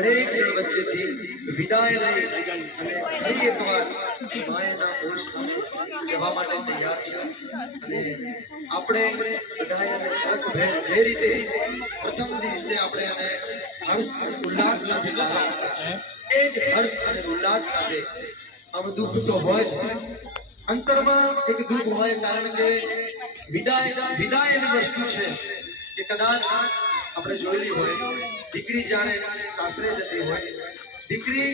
દરેક જણ વચ્ચેથી વિદાય લઈ અને ફરી એકવાર માયાના ઓજ સ્થાને જવા માટે તૈયાર છે. અને આપણે બધાએ એને તકભેર જે રીતે પ્રથમ દિવસે આપણે એને હર્ષ અને ઉલ્લાસ સાથે લાવ્યા એ જ હર્ષ અને ઉલ્લાસ સાથે આમ દુઃખ તો હોય જ. અંતરમાં એક દુઃખ હોય કારણ કે વિદાય વિદાય એવી વસ્તુ છે કે કદાચ આપણે જોયેલી હોય દીકરી જ્યારે સાસરે જતી હોય દીકરી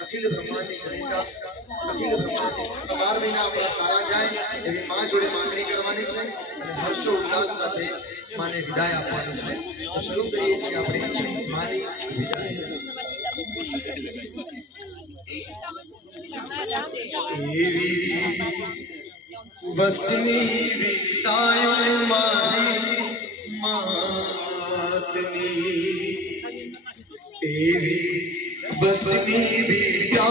અખિલ બ્રહ્માંડની જનિતા અખિલ બ્રહ્માંડ બાર મહિના આપણા સારા જાય એવી માં જોડે માંગણી કરવાની છે અને હર્ષો ઉલ્લાસ સાથે માને વિદાય આપવાની છે તો શરૂ કરીએ છીએ આપણે માની વિદાય એવી વસની વિદાયો મારી मातनी तेरी बसनी भी जा